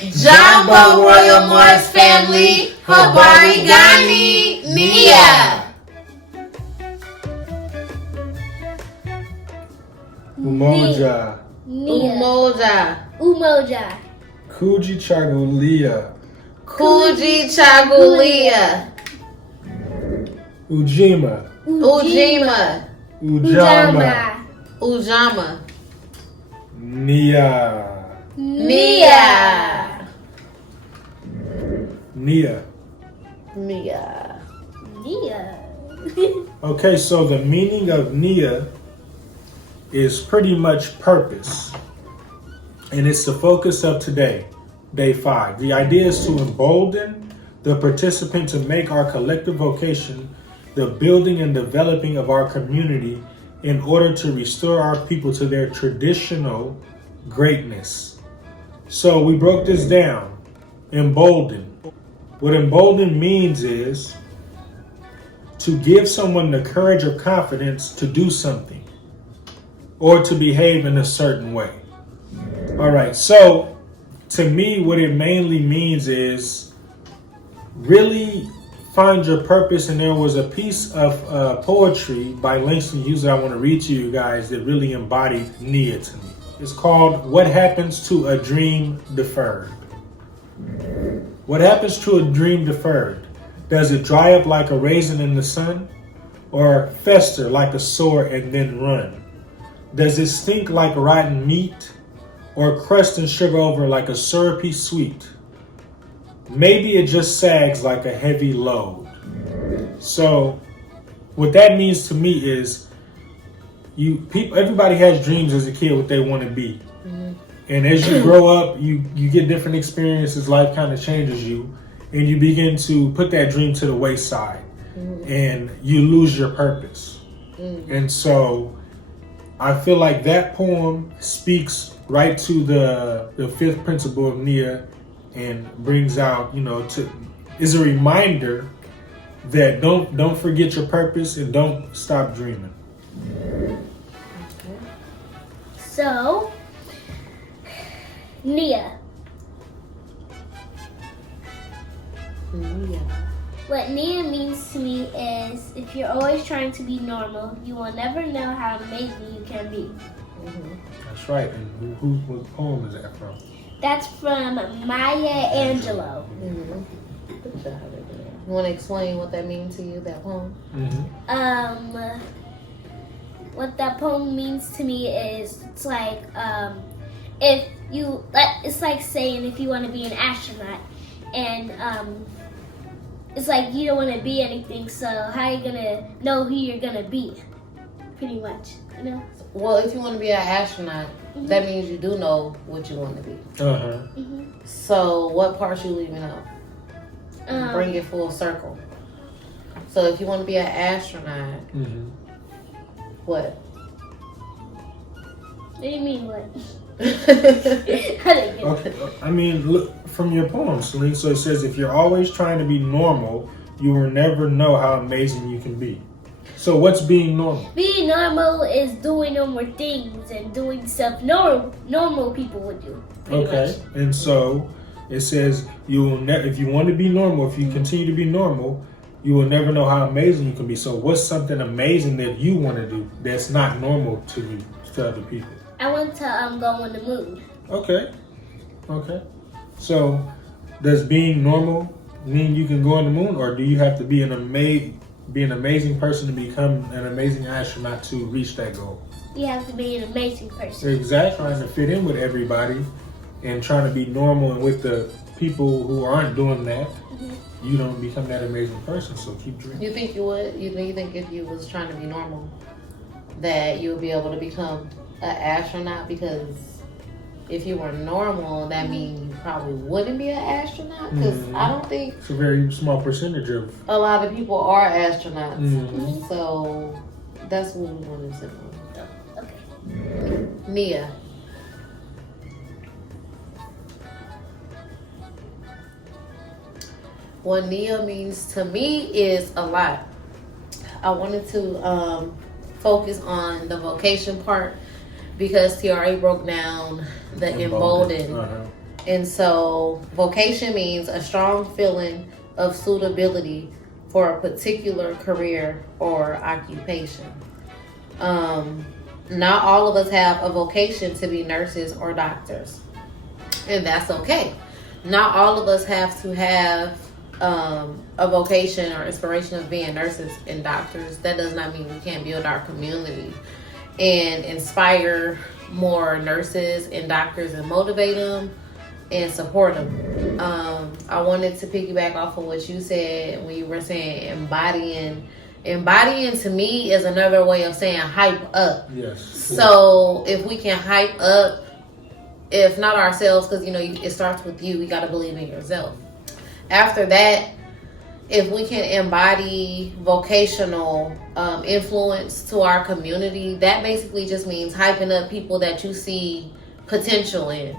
Jumbo Royal Morris family, Habari Gani, NIA. Umoja. Umoja. Kujichagulia. Ujima. Ujama. NIA. Okay, so the meaning of NIA is pretty much purpose. And it's the focus of today, day 5. The idea is to embolden the participant to make our collective vocation the building and developing of our community in order to restore our people to their traditional greatness. So we broke this down. Embolden. What embolden means is to give someone the courage or confidence to do something or to behave in a certain way. All right, so to me, what it mainly means is really find your purpose. And there was a piece of poetry by Langston Hughes that I want to read to you guys that really embodied NIA to me. It's called What Happens to a Dream Deferred. What happens to a dream deferred? Does it dry up like a raisin in the sun, or fester like a sore and then run? Does it stink like rotten meat, or crust and sugar over like a syrupy sweet? Maybe it just sags like a heavy load. So what that means to me is everybody has dreams as a kid what they want to be. And as you grow up, you get different experiences, life kind of changes you, and you begin to put that dream to the wayside, and you lose your purpose. And so I feel like that poem speaks right to the 5th principle of NIA, and brings out, is a reminder that don't forget your purpose and don't stop dreaming. So, NIA. What NIA means to me is if you're always trying to be normal, you will never know how amazing you can be. That's right. And what poem is that from? That's from Maya Angelou. Good job. You want to explain what that means to you, that poem? What that poem means to me is it's like it's like saying if you want to be an astronaut, and it's like you don't want to be anything, so how are you gonna know who you're gonna be? Pretty much, Well, if you want to be an astronaut, that means you do know what you want to be. So what parts you leaving out? Bring it full circle. So if you want to be an astronaut, what? What do you mean, what? Okay. I mean, look from your poem, Celine. So it says, if you're always trying to be normal, you will never know how amazing you can be. So what's being normal? Being normal is doing normal things and doing stuff normal people would do. Okay. Much. And so it says you will if you want to be normal, if you continue to be normal, you will never know how amazing you can be. So what's something amazing that you want to do that's not normal to you, to other people? I want to go on the moon. Okay. So does being normal mean you can go on the moon, or do you have to be an amazing person to become an amazing astronaut to reach that goal? You have to be an amazing person. Exactly. Trying to fit in with everybody and trying to be normal and with the people who aren't doing that, you don't become that amazing person. So keep dreaming. You think you would? You think if you was trying to be normal, that you would be able to become an astronaut? Because if you were normal, that means you probably wouldn't be an astronaut. Because I don't think it's a very small percentage of a lot of people are astronauts. So that's what we want to say. Okay. NIA. What NIA means to me is a lot. I wanted to focus on the vocation part because Tiara broke down the embolden And so vocation means a strong feeling of suitability for a particular career or occupation. Not all of us have a vocation to be nurses or doctors, and that's okay. Not all of us have to have a vocation or inspiration of being nurses and doctors. That does not mean we can't build our community and inspire more nurses and doctors and motivate them and support them. I wanted to piggyback off of what you said when you were saying embodying. Embodying to me is another way of saying hype up. Yes. So if we can hype up, if not ourselves, because it starts with you, we got to believe in yourself. After that, if we can embody vocational influence to our community, that basically just means hyping up people that you see potential in.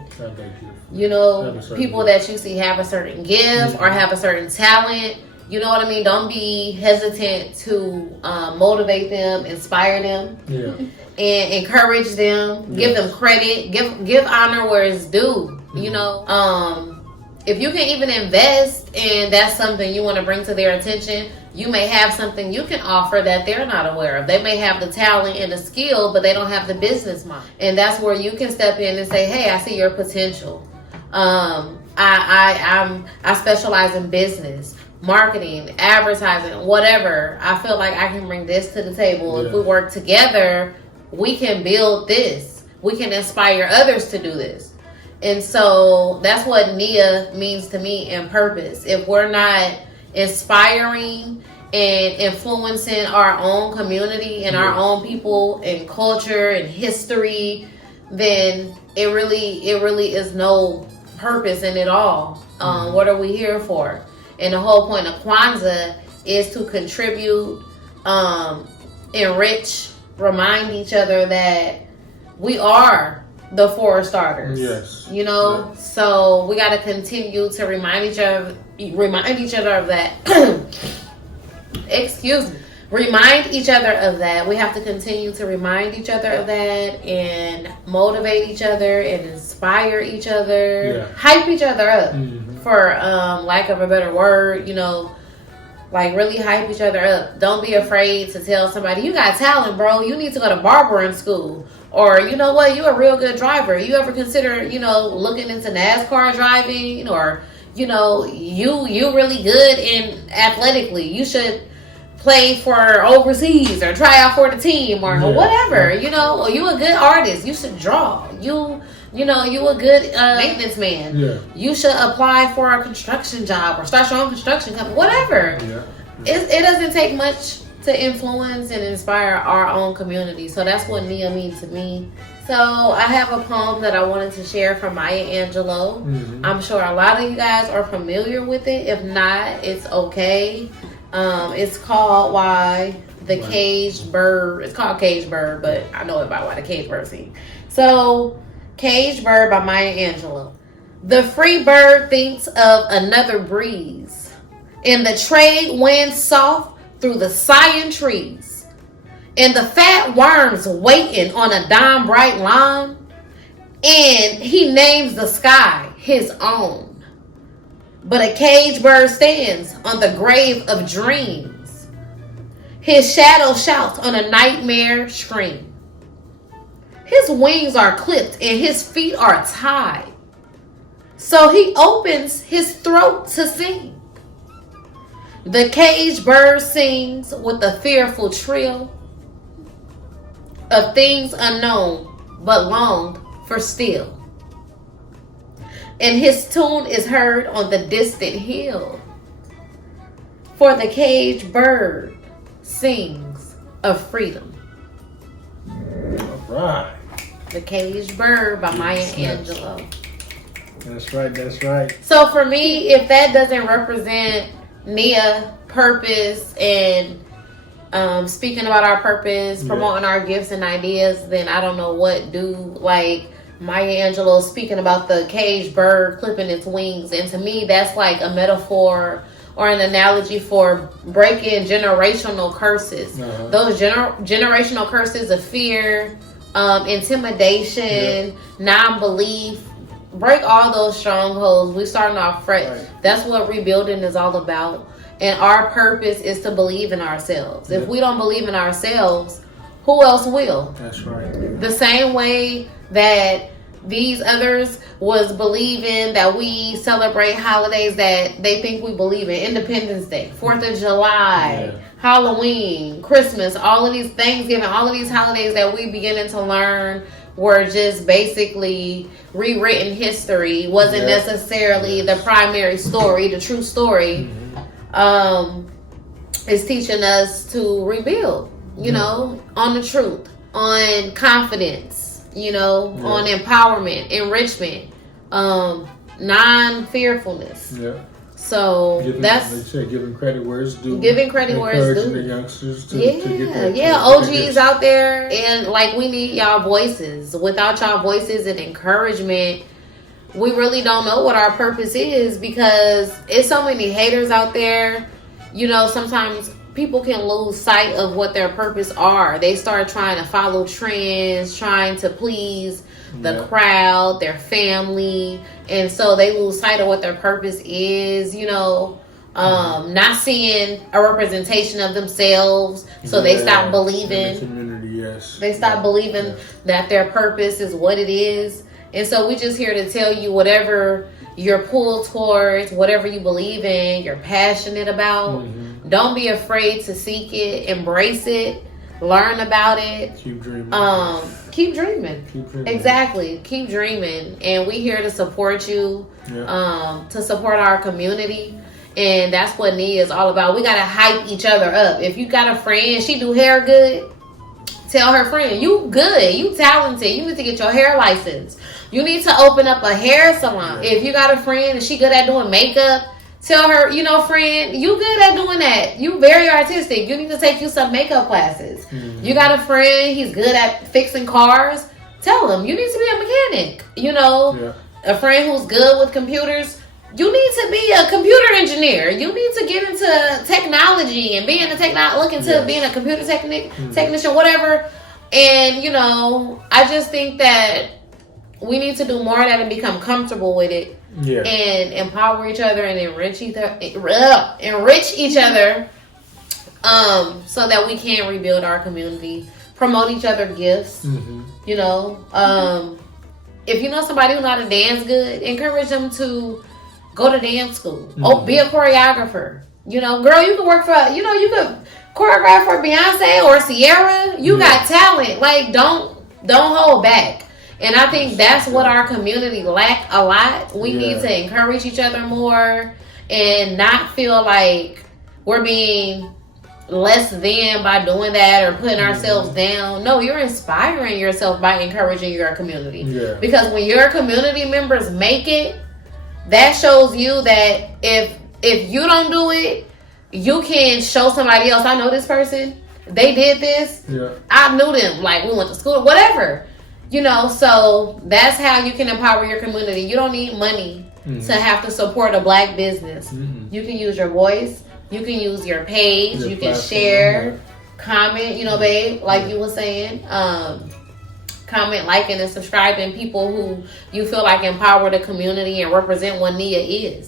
People that you see have a certain gift or have a certain talent. You know what I mean? Don't be hesitant to motivate them, inspire them, and encourage them. Give them credit. Give honor where it's due. If you can even invest and that's something you want to bring to their attention, you may have something you can offer that they're not aware of. They may have the talent and the skill, but they don't have the business mind. And that's where you can step in and say, hey, I see your potential. I specialize in business, marketing, advertising, whatever. I feel like I can bring this to the table. If we work together, we can build this. We can inspire others to do this. And so that's what NIA means to me in purpose. If we're not inspiring and influencing our own community and our own people and culture and history, then it really is no purpose in it all. What are we here for? And the whole point of Kwanzaa is to contribute, enrich, remind each other that we are the for starters. Yes. So we got to continue to remind each other of that. Excuse me. Remind each other of that. We have to continue to remind each other of that and motivate each other and inspire each other, hype each other up, for lack of a better word, like really hype each other up. Don't be afraid to tell somebody, you got talent, bro. You need to go to barbering school. Or, you know what, you're a real good driver. You ever consider, looking into NASCAR driving? Or, you really good in athletically. You should play for overseas or try out for the team or whatever. Or you a good artist. You should draw. You a good maintenance man. You should apply for a construction job or start your own construction company. Whatever. It doesn't take much to influence and inspire our own community. So that's what NIA means to me. So I have a poem that I wanted to share from Maya Angelou. I'm sure a lot of you guys are familiar with it. If not, it's okay. It's called Why the Caged Bird. It's called Caged Bird, but I know it by Why the Caged Bird Sings. So, Caged Bird by Maya Angelou. The free bird thinks of another breeze, and the trade winds soft through the sighing trees, and the fat worms waiting on a dime bright lawn, and he names the sky his own. But a caged bird stands on the grave of dreams. His shadow shouts on a nightmare scream. His wings are clipped and his feet are tied, so he opens his throat to sing. The caged bird sings with a fearful trill of things unknown but longed for still. And his tune is heard on the distant hill. For the caged bird sings of freedom. All right. The Caged Bird by Maya Angelou. That's right. So for me, if that doesn't represent NIA, purpose, and speaking about our purpose, promoting our gifts and ideas, then I don't know what do. Like Maya Angelou speaking about the caged bird clipping its wings, and to me that's like a metaphor or an analogy for breaking generational curses. Those generational curses of fear, intimidation, non-belief, break all those strongholds. We starting off fresh. Right. That's what rebuilding is all about. And our purpose is to believe in ourselves. If we don't believe in ourselves, who else will? That's right. The same way that these others was believing that we celebrate holidays that they think we believe in. Independence Day, 4th of July, Halloween, Christmas, all of these, Thanksgiving, all of these holidays that we beginning to learn were just basically rewritten history. Wasn't necessarily the primary story, the true story. Is teaching us to rebuild, you know, on the truth, on confidence, you know, on empowerment, enrichment, non-fearfulness. So giving credit where it's due. Giving credit where it's due. Encouraging the youngsters to get that. OGs out there, and like we need y'all voices. Without y'all voices and encouragement, we really don't know what our purpose is, because it's so many haters out there. You know, sometimes people can lose sight of what their purpose are. They start trying to follow trends, trying to please the crowd, their family, and so they lose sight of what their purpose is, you know, not seeing a representation of themselves, so they stop believing. They stop believing that their purpose is what it is. And so we're just here to tell you, whatever you're pulled towards, whatever you believe in, you're passionate about, don't be afraid to seek it, embrace it, learn about it. Keep dreaming. Keep dreaming. Exactly. Keep dreaming. And we're here to support you, to support our community. And that's what NIA is all about. We got to hype each other up. If you got a friend, she do hair good, tell her friend, you good, you talented, you need to get your hair license. You need to open up a hair salon. If you got a friend and she good at doing makeup, tell her, you know, friend, you good at doing that. You very artistic. You need to take you some makeup classes. You got a friend, he's good at fixing cars. Tell him, you need to be a mechanic. You know, a friend who's good with computers, you need to be a computer engineer. You need to get into technology and being a look into being a computer technician, whatever. And, you know, I just think that we need to do more of that and become comfortable with it. And empower each other and enrich each other, so that we can rebuild our community, promote each other's gifts. You know, if you know somebody who know how to dance good, encourage them to go to dance school. Be a choreographer. You know, girl, you can work for, you know, you could choreograph for Beyonce or Sierra. You got talent. Like, don't hold back. And I think that's what our community lack a lot. We need to encourage each other more and not feel like we're being less than by doing that or putting ourselves down. No, you're inspiring yourself by encouraging your community. Because when your community members make it, that shows you that if you don't do it, you can show somebody else. I know this person. They did this. I knew them. Like, we went to school, whatever. You know, so that's how you can empower your community. You don't need money to have to support a black business. You can use your voice. You can use your page. You can share, comment, you know, babe, like you were saying. Comment, liking, and subscribing people who you feel like empower the community and represent what NIA is.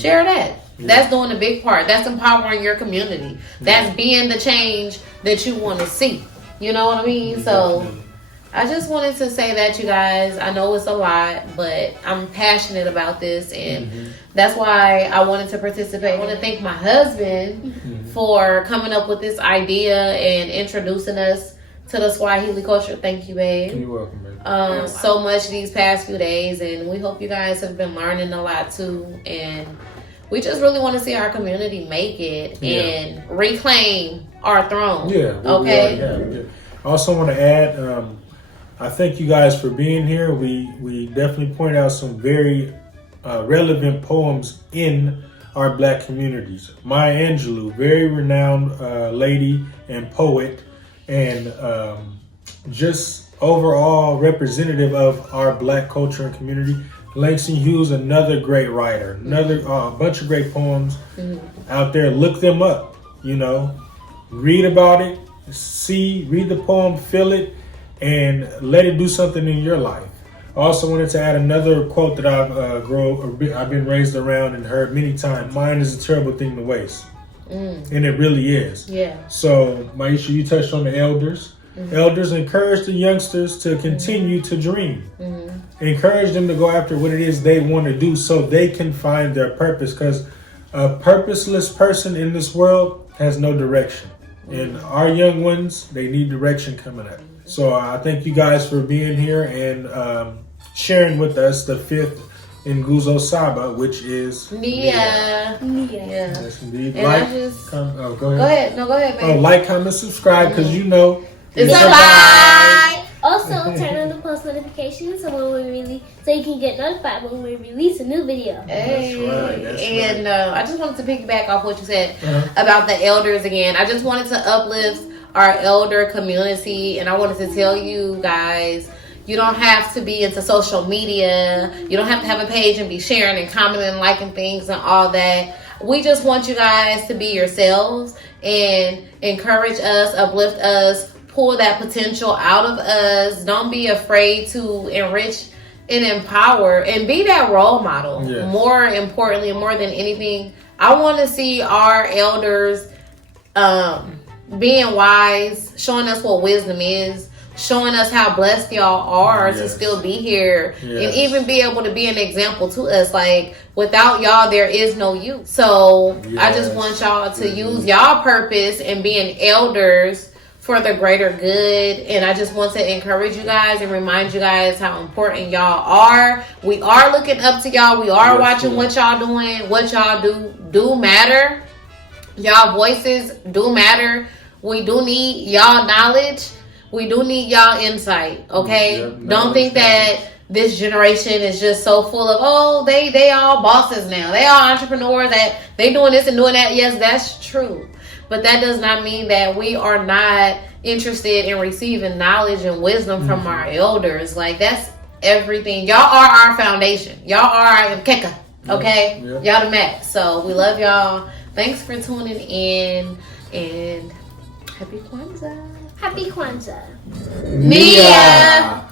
Share that. That's doing a big part. That's empowering your community. That's being the change that you want to see. You know what I mean? So I just wanted to say that, you guys. I know it's a lot, but I'm passionate about this, and that's why I wanted to participate. I want to thank my husband for coming up with this idea and introducing us to the Swahili culture. Thank you, babe. You're welcome, babe. So much these past few days, and we hope you guys have been learning a lot too. And we just really want to see our community make it and reclaim our throne. Okay. I also want to add, I thank you guys for being here. We definitely point out some very relevant poems in our black communities. Maya Angelou, very renowned lady and poet, and just overall representative of our black culture and community. Langston Hughes, another great writer, another bunch of great poems out there. Look them up, you know, read about it, read the poem, feel it, and let it do something in your life. I also wanted to add another quote that I've been raised around and heard many times. Mine is a terrible thing to waste. And it really is. Yeah. So, Maisha, you touched on the elders. Elders encourage the youngsters to continue to dream. Encourage them to go after what it is they want to do so they can find their purpose. Because a purposeless person in this world has no direction. And our young ones, they need direction coming up. So I thank you guys for being here and sharing with us the 5th in Nguzo Saba, which is NIA. NIA. Yeah. Yes, indeed. And Like, I just go ahead. go ahead. No, go ahead, baby. Like, comment, subscribe, because you know It's a lie. Also, turn on the post notifications so you can get notified when we release a new video. Hey. That's And I just wanted to piggyback off what you said about the elders again. I just wanted to uplift our elder community, and I wanted to tell you guys, you don't have to be into social media. You don't have to have a page and be sharing and commenting and liking things and all that. We just want you guys to be yourselves and encourage us, uplift us, pull that potential out of us. Don't be afraid to enrich and empower and be that role model. Yes. More importantly, more than anything, I want to see our elders being wise, showing us what wisdom is, showing us how blessed y'all are to still be here and even be able to be an example to us. Like, without y'all, there is no you. So I just want y'all to use y'all purpose and being elders for the greater good. And I just want to encourage you guys and remind you guys how important y'all are. We are looking up to y'all. We are watching what y'all doing. What y'all do matter. Y'all voices do matter. We do need y'all knowledge. We do need y'all insight. Okay? Don't think that this generation is just so full of, they all bosses now. They all entrepreneurs, that they doing this and doing that. Yes, that's true. But that does not mean that we are not interested in receiving knowledge and wisdom from our elders. Like, that's everything. Y'all are our foundation. Y'all are our mkeka. Okay? Y'all the max. So we love y'all. Thanks for tuning in. And happy Kwanzaa. Happy Kwanzaa. NIA.